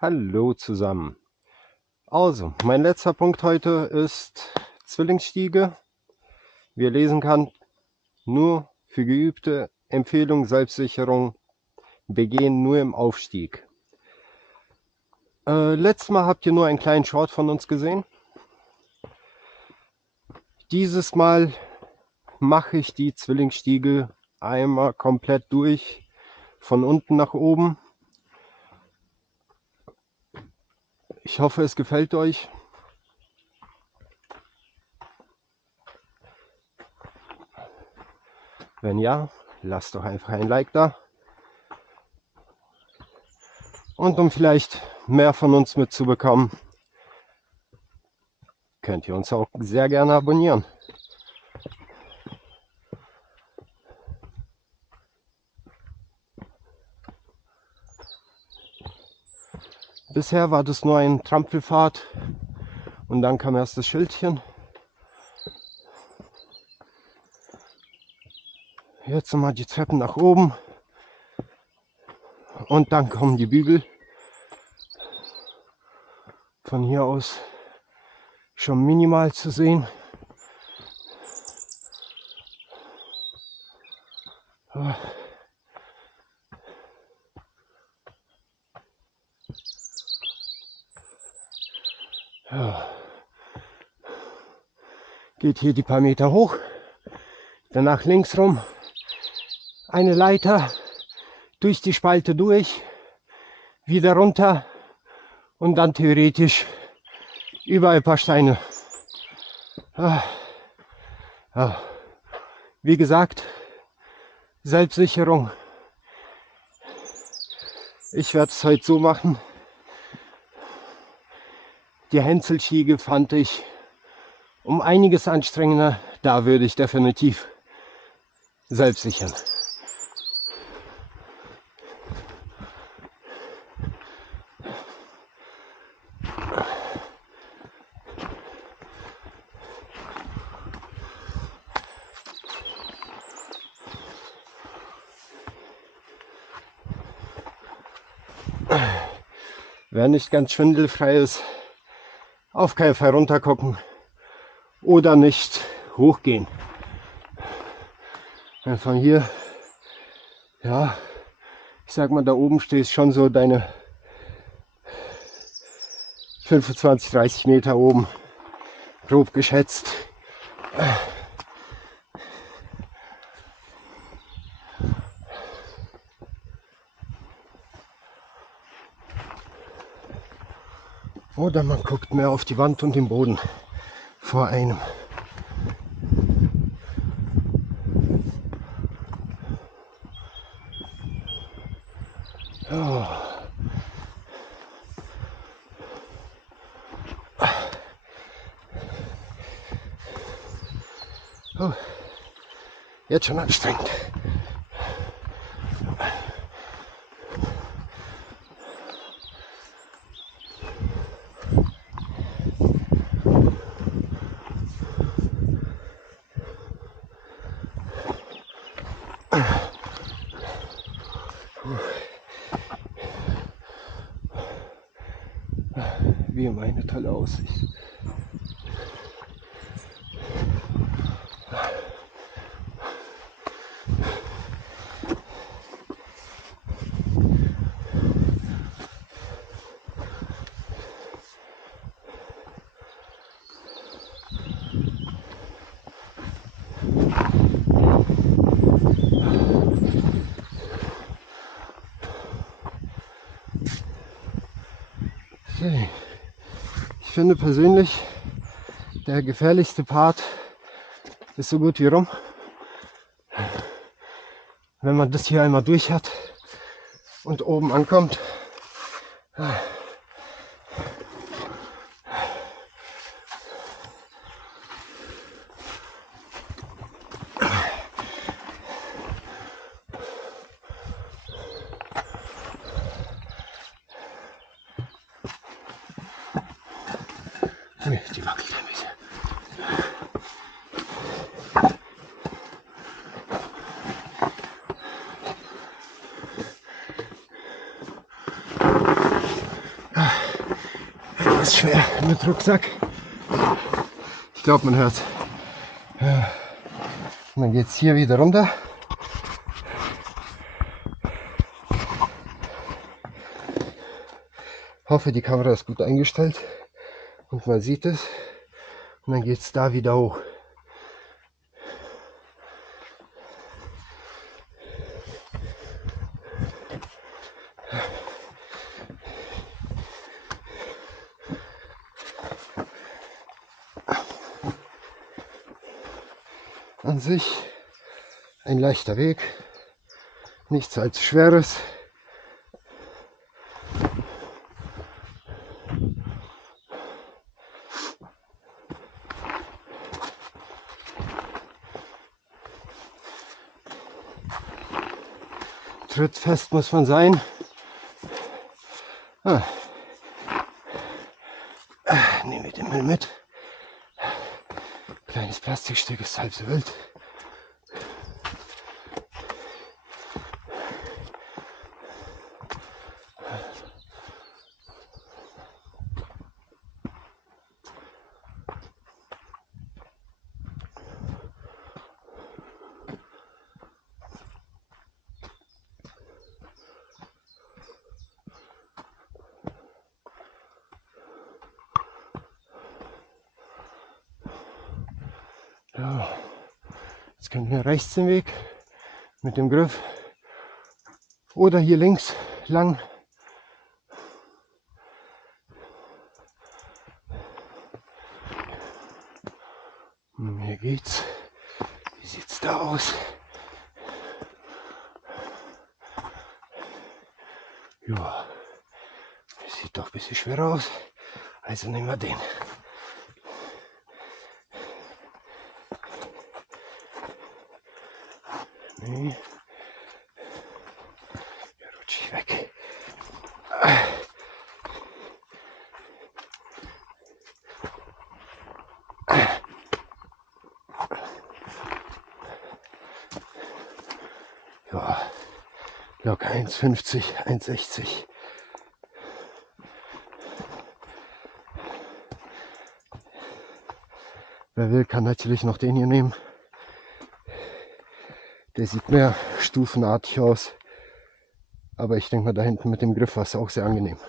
Hallo zusammen. Also, mein letzter Punkt heute ist Zwillingsstiege. Wie ihr lesen kann, nur für Geübte, Empfehlung, Selbstsicherung, begehen nur im Aufstieg. Letztes Mal habt ihr nur einen kleinen Short von uns gesehen. Dieses Mal mache ich die Zwillingsstiege einmal komplett durch, von unten nach oben. Ich hoffe, es gefällt euch. Wenn ja, lasst doch einfach ein Like da. Und um vielleicht mehr von uns mitzubekommen, könnt ihr uns auch sehr gerne abonnieren. Bisher war das nur ein Trampelpfad und dann kam erst das Schildchen. Jetzt nochmal die Treppen nach oben und dann kommen die Bügel. Von hier aus schon minimal zu sehen. Ja. Geht hier die paar Meter hoch, danach links rum, eine Leiter durch die Spalte durch, wieder runter und dann theoretisch überall ein paar Steine. Ja. Wie gesagt, Selbstsicherung. Ich werde es heute so machen. Die Hänselstiege fand ich um einiges anstrengender. Da würde ich definitiv selbst sichern. Wer nicht ganz schwindelfrei ist, auf keinen Fall runtergucken oder nicht hochgehen. Wenn von hier, ja, ich sag mal, da oben stehst schon so deine 25, 30 Meter oben, grob geschätzt. Oder man guckt mehr auf die Wand und den Boden vor einem. Oh. Oh. Jetzt schon anstrengend. Wie meine tolle Aussicht. Ich finde persönlich, der gefährlichste Part ist so gut wie rum. Wenn man das hier einmal durch hat und oben ankommt. Die wackelt ein bisschen. ist schwer mit Rucksack. Ich glaube, man hört. Ja. Und dann geht es hier wieder runter. Ich hoffe, die Kamera ist gut eingestellt und man sieht es. Und dann geht es da wieder hoch. An sich ein leichter Weg, nichts allzu Schweres. Trittfest muss man sein. Nehmen wir den Müll mit. Kleines Plastikstück ist halb so wild. Ja, jetzt können wir rechts den Weg mit dem Griff oder hier links lang. Hier geht's. Wie sieht's da aus? Ja, sieht doch ein bisschen schwer aus. Also nehmen wir den. Nee. Hier rutsche ich weg. Ja, locker 1,50, 1,60. Wer will, kann natürlich noch den hier nehmen. Der sieht mehr stufenartig aus. Aber ich denke mal, da hinten mit dem Griff war es auch sehr angenehm.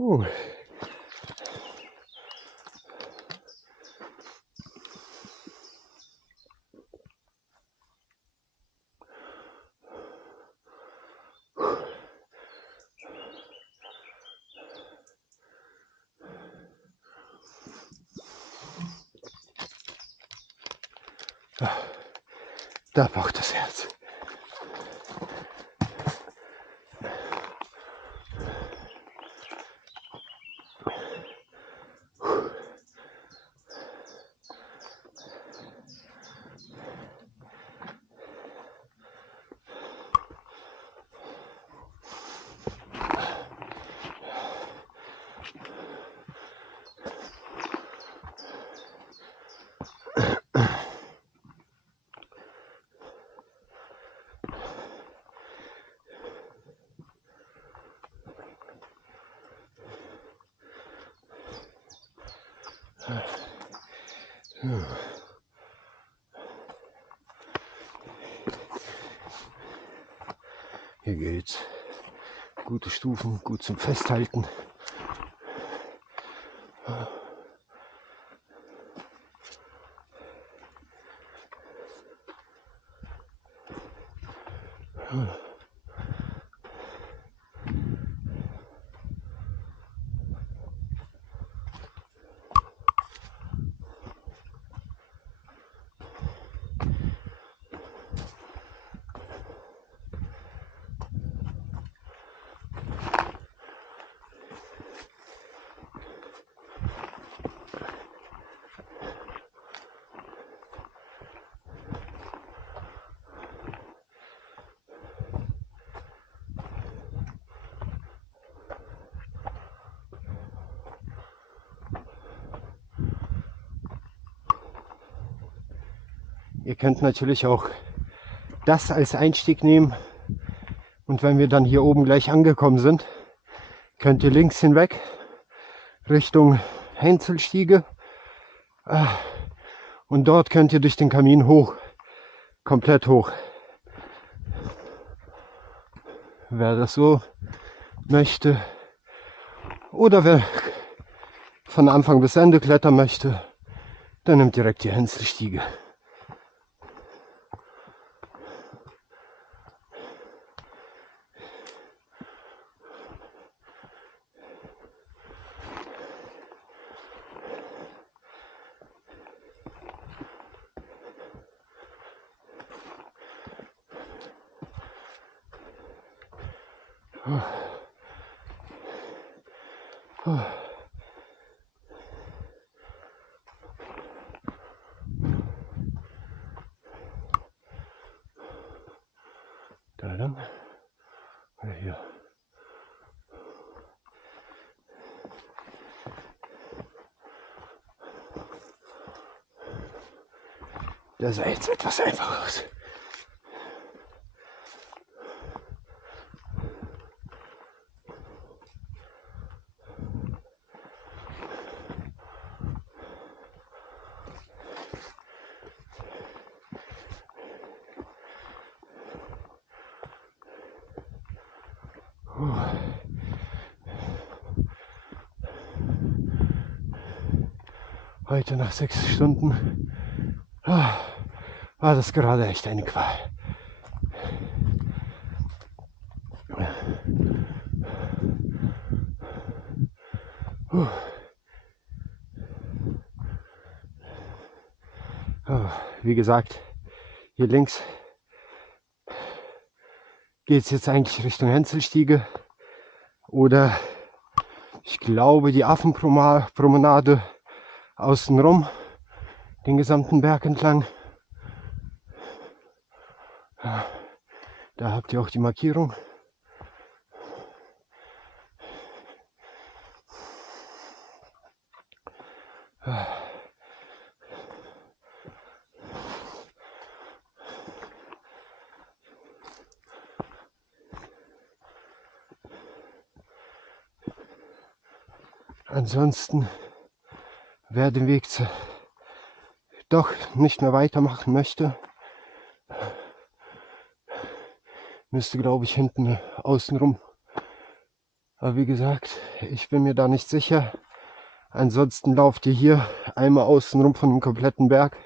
Oh. Da pocht das Herz. Hier geht's. Gute Stufen, gut zum Festhalten. Ihr könnt natürlich auch das als Einstieg nehmen. Und wenn wir dann hier oben gleich angekommen sind, könnt ihr links hinweg Richtung Hänselstiege. Und dort könnt ihr durch den Kamin hoch, komplett hoch. Wer das so möchte. Oder wer von Anfang bis Ende klettern möchte, der nimmt direkt die Hänselstiege. Da lang. Oder hier. Das sah jetzt etwas einfach aus. Heute nach 6 Stunden war das gerade echt eine Qual. Wie gesagt, hier links geht es jetzt eigentlich Richtung Hänselstiege oder ich glaube die Affenpromenade außenrum, den gesamten Berg entlang. Da habt ihr auch die Markierung. Ansonsten, wer den Weg doch nicht mehr weitermachen möchte, müsste, glaube ich, hinten außenrum. Aber wie gesagt, ich bin mir da nicht sicher. Ansonsten lauft ihr hier einmal außenrum von dem kompletten Berg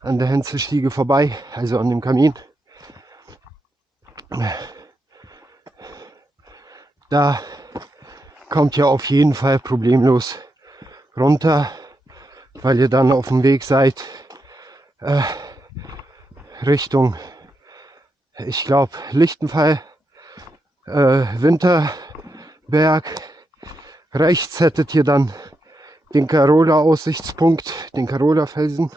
an der Hänselstiege vorbei, also an dem Kamin. Da kommt ihr auf jeden Fall problemlos runter, weil ihr dann auf dem Weg seid Richtung, ich glaube, Lichtenfall, Winterberg. Rechts hättet ihr dann den Carola-Aussichtspunkt, den Carola-Felsen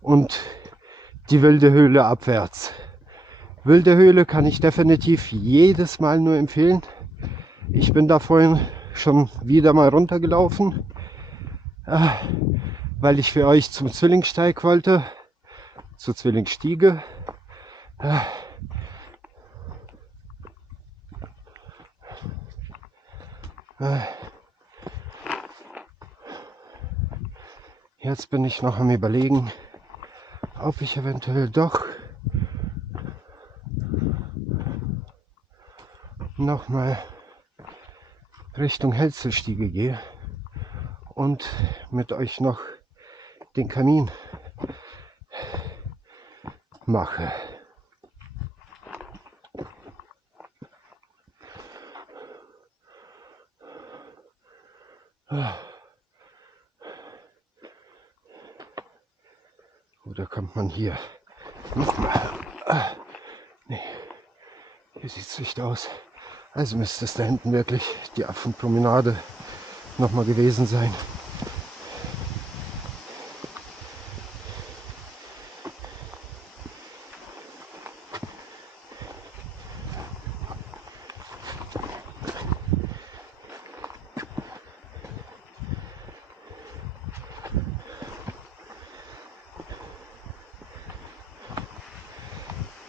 und die Wilde Höhle abwärts. Wilde Höhle kann ich definitiv jedes Mal nur empfehlen. Ich bin da vorhin schon wieder mal runtergelaufen, weil ich für euch zum Zwillingssteig wollte, zur Zwillingsstiege. Jetzt bin ich noch am Überlegen, ob ich eventuell doch nochmal Richtung Hänselstiege gehe und mit euch noch den Kamin mache. Oder kommt man hier nochmal? Nee, hier sieht es nicht aus. Also müsste es da hinten wirklich die Affenpromenade nochmal gewesen sein.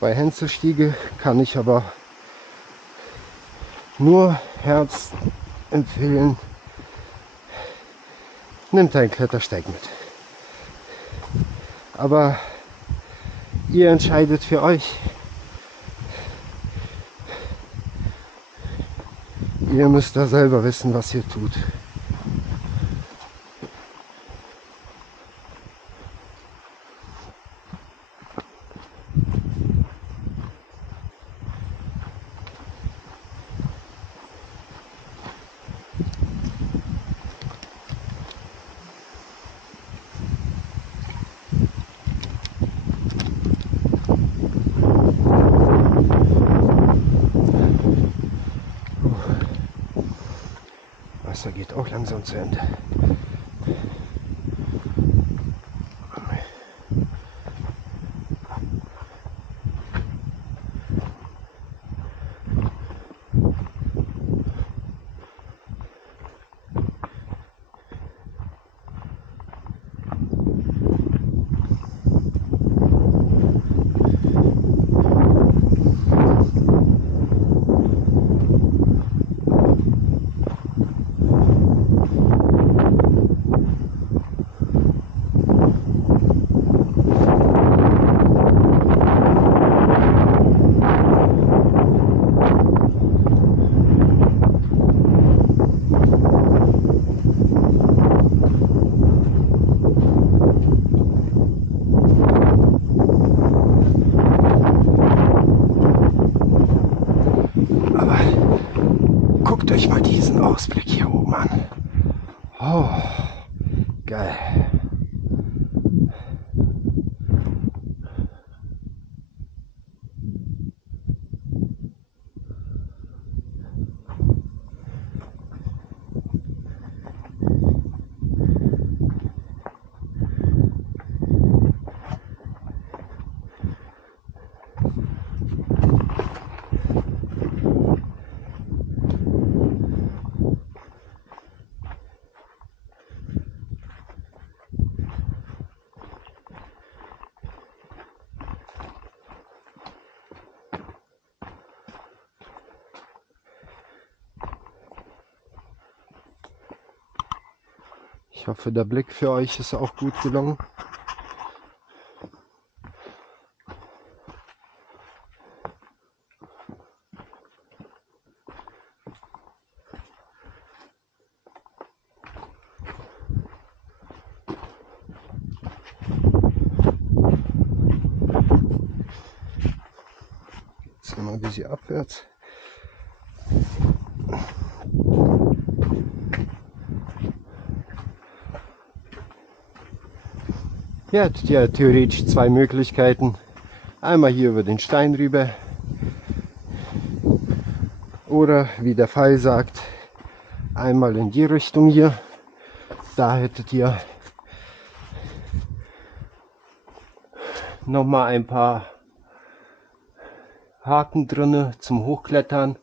Bei Hänselstiege kann ich aber nur Herz empfehlen, nimmt einen Klettersteig mit. Aber ihr entscheidet für euch. Ihr müsst da selber wissen, was ihr tut. Wasser geht auch langsam zu Ende. Guckt euch mal diesen Ausblick hier oben an. Oh, geil. Ich hoffe, der Blick für euch ist auch gut gelungen. Jetzt mal ein bisschen abwärts. Ihr hättet ja theoretisch zwei Möglichkeiten. Einmal hier über den Stein rüber oder, wie der Pfeil sagt, einmal in die Richtung hier. Da hättet ihr nochmal ein paar Haken drinne zum Hochklettern.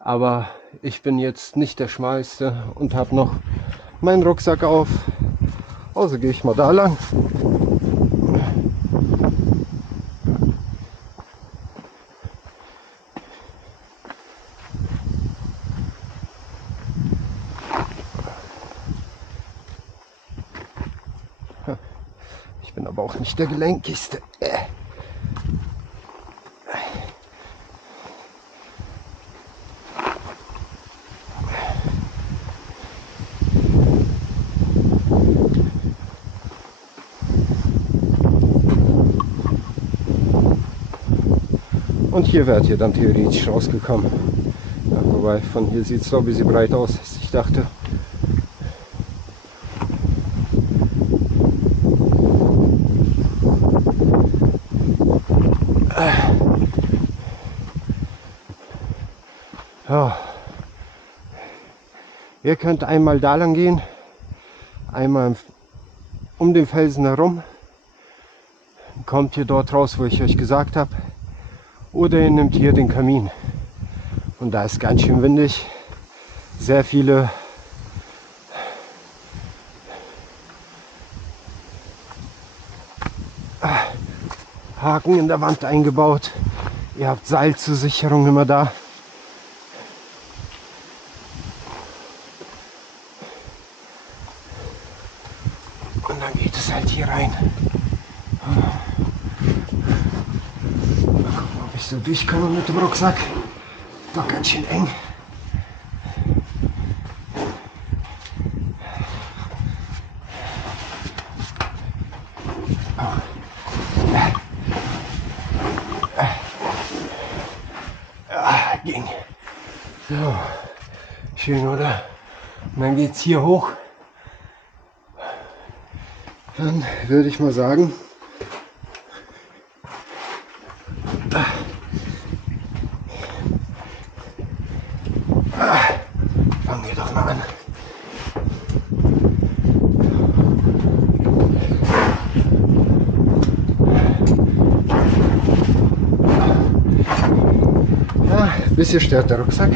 Aber ich bin jetzt nicht der Schmalste und habe noch meinen Rucksack auf. Also gehe ich mal da lang. Ich bin aber auch nicht der Gelenkigste. Und hier wärt ihr dann theoretisch rausgekommen. Ja, wobei, von hier sieht es so ein bisschen breit aus, als ich dachte. Ja. Ihr könnt einmal da lang gehen, einmal um den Felsen herum. Kommt ihr dort raus, wo ich euch gesagt habe. Oder ihr nehmt hier den Kamin. Und da ist ganz schön windig. Sehr viele Haken in der Wand eingebaut. Ihr habt Seil zur Sicherung immer da. Und dann geht es halt hier rein. Mal gucken, ob ich so durchkomme mit dem Rucksack. Doch ganz schön eng. Ging. So, schön, oder? Und dann geht es hier hoch. Dann würde ich mal sagen, fangen wir doch mal an. Ja, ein bisschen stört der Rucksack.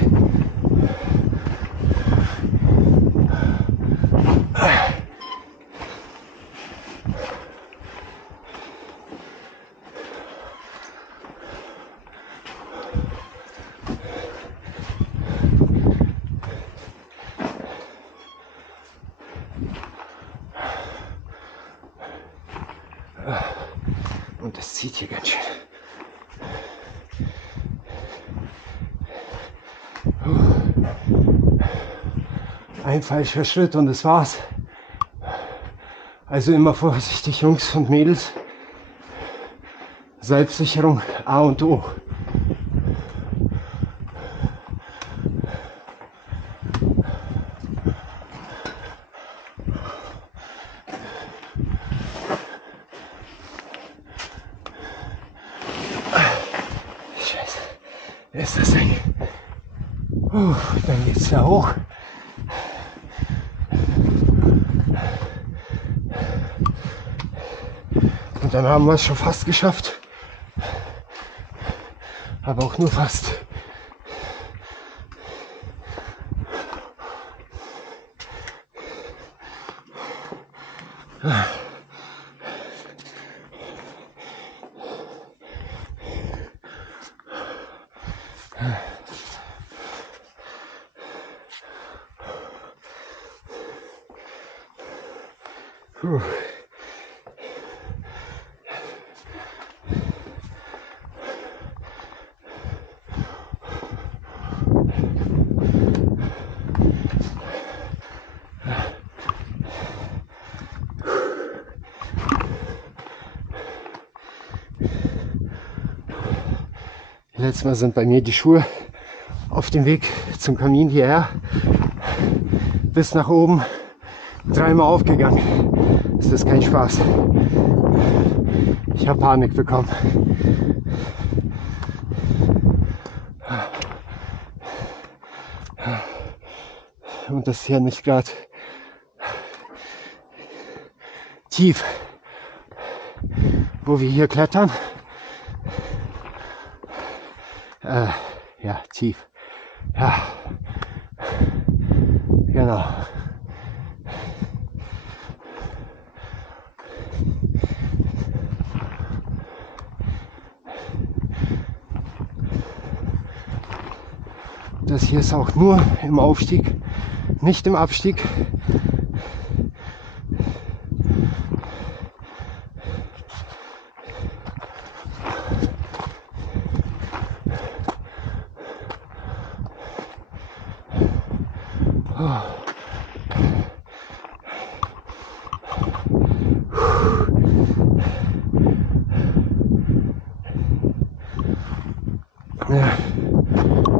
Und das zieht hier ganz schön. Ein falscher Schritt und das war's. Also immer vorsichtig, Jungs und Mädels. Selbstsicherung A und O. Scheiße, ist das eng. Dann geht's da hoch. Und dann haben wir es schon fast geschafft. Aber auch nur fast. Puh. Letztes Mal sind bei mir die Schuhe auf dem Weg zum Kamin hierher bis nach oben dreimal aufgegangen. Das ist kein Spaß. Ich habe Panik bekommen. Und das ist ja nicht gerade tief, wo wir hier klettern. Ja, tief. Ja, genau. Das hier ist auch nur im Aufstieg, nicht im Abstieg. Ja,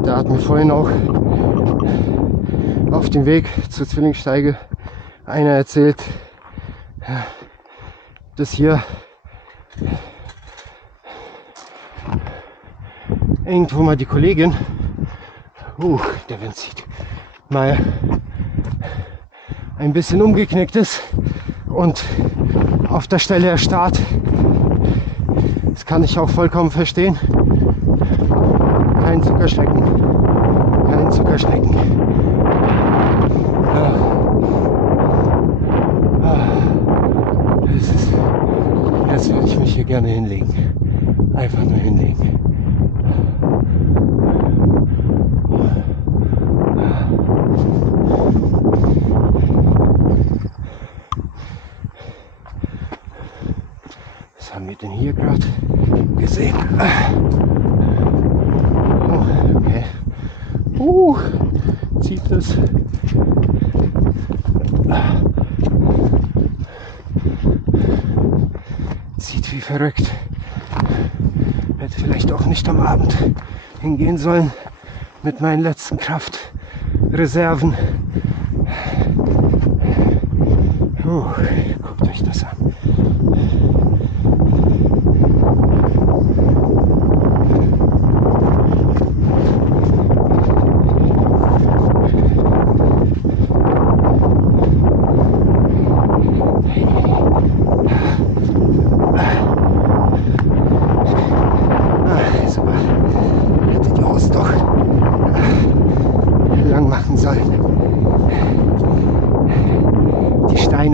da hat mir vorhin auch auf dem Weg zur Zwillingssteige einer erzählt, dass hier irgendwo mal die Kollegin, der Wind zieht, mal ein bisschen umgeknickt ist und auf der Stelle erstarrt. Das kann ich auch vollkommen verstehen. Kein Zuckerschlecken. Kein Zuckerschlecken. Jetzt würde ich mich hier gerne hinlegen. Einfach nur hinlegen. Was haben wir denn hier gerade gesehen? Oh, okay. Zieht es. Zieht wie verrückt. Hätte vielleicht auch nicht am Abend hingehen sollen mit meinen letzten Kraftreserven. Guckt euch das an.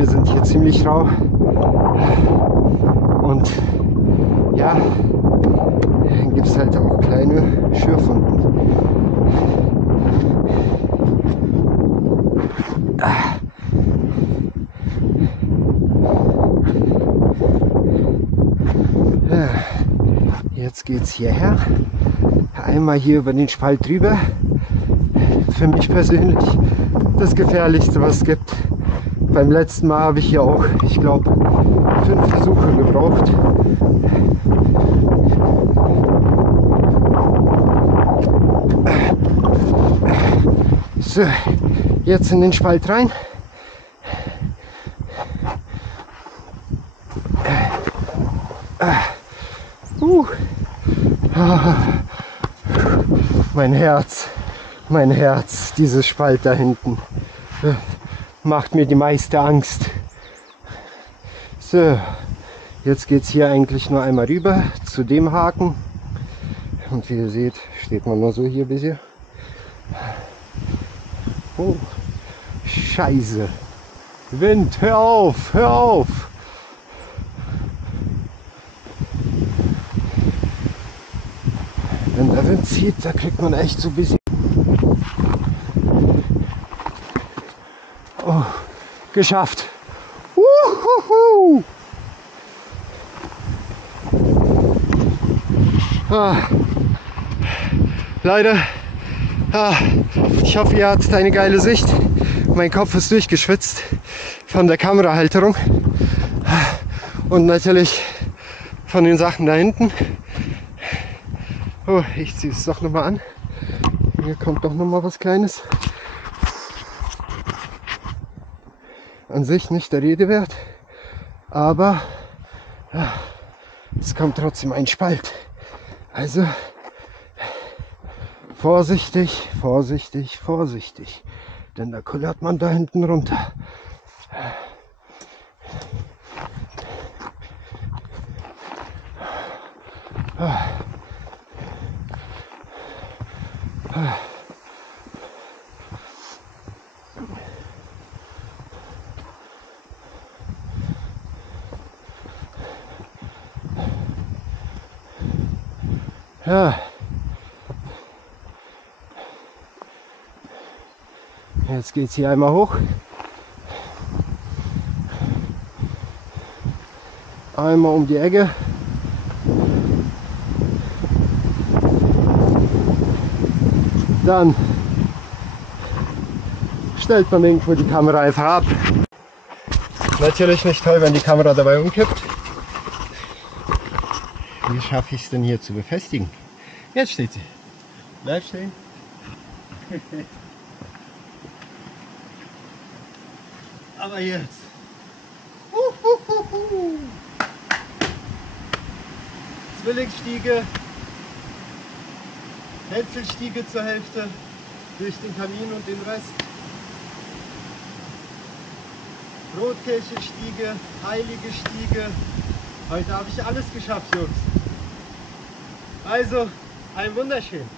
Sind hier ziemlich rau und ja, dann gibt es halt auch kleine Schürfwunden. Ja, jetzt geht's hierher, einmal hier über den Spalt drüber. Für mich persönlich das Gefährlichste, was es gibt. Beim letzten Mal habe ich hier auch, ich glaube, 5 Versuche gebraucht. So, jetzt in den Spalt rein. Mein Herz, dieses Spalt da hinten. Macht mir die meiste Angst. So, jetzt geht es hier eigentlich nur einmal rüber zu dem Haken. Und wie ihr seht, steht man nur so hier bis hier. Oh, Scheiße. Wind, hör auf, hör auf. Wenn der Wind zieht, da kriegt man echt so ein bisschen. Oh, geschafft. Leute, ich hoffe, ihr hattet eine geile Sicht. Mein Kopf ist durchgeschwitzt von der Kamerahalterung und natürlich von den Sachen da hinten. Oh, ich ziehe es doch nochmal an. Hier kommt doch nochmal was Kleines. An sich nicht der Rede wert, aber ja, es kommt trotzdem ein Spalt. Also vorsichtig, vorsichtig, vorsichtig, denn da kullert man da hinten runter. Ja. Jetzt geht es hier einmal hoch. Einmal um die Ecke. Dann stellt man irgendwo die Kamera einfach ab. Natürlich nicht toll, wenn die Kamera dabei umkippt. Wie schaffe ich es denn hier zu befestigen? Jetzt steht sie. Bleib stehen. Aber jetzt. Zwillingsstiege. Hänselstiege zur Hälfte. Durch den Kamin und den Rest. Brotkirchenstiege. Heilige Stiege. Heute habe ich alles geschafft, Jungs. Also, ein wunderschön.